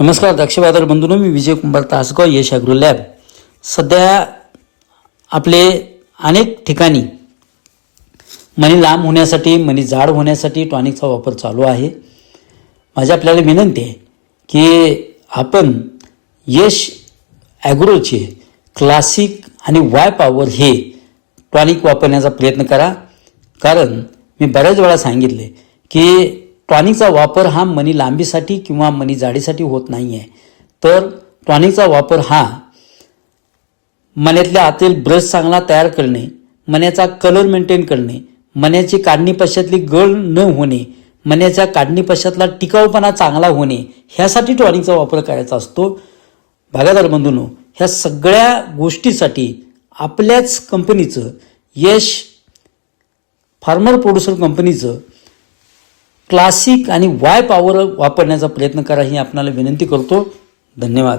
नमस्कार दक्ष बाजार बंधून मी विजय कुंभार तासगाव यश ॲग्रो लॅब सध्या आपले अनेक ठिकाणी मणी लांब होण्यासाठी मणी जाड होण्यासाठी टॉनिकचा वापर चालू आहे. माझी आपल्याला विनंती आहे की आपण यश ॲग्रोचे क्लासिक आणि वाय पॉवर हे टॉनिक वापरण्याचा प्रयत्न करा. कारण मी बऱ्याच वेळा सांगितले की टॉनिकचा वापर हा मनी लांबीसाठी किंवा मनी जाडीसाठी होत नाही आहे तर टॉनिकचा वापर हा मण्यातल्या आतील ब्रश चांगला तयार करणे मण्याचा कलर मेंटेन करणे मण्याची काढणी पश्चातली गळ न होणे मण्याच्या काढणी पश्चातला टिकाऊपणा चांगला होणे ह्यासाठी टॉनिकचा वापर करायचा असतो. भागादार बंधूनो ह्या सगळ्या गोष्टीसाठी आपल्याच कंपनीचं यश फार्मर प्रोड्युसर कंपनीचं क्लासिक आणि वाय पॉवर वापरण्याचा प्रयत्न करा ही आपणाला विनंती करतो. धन्यवाद.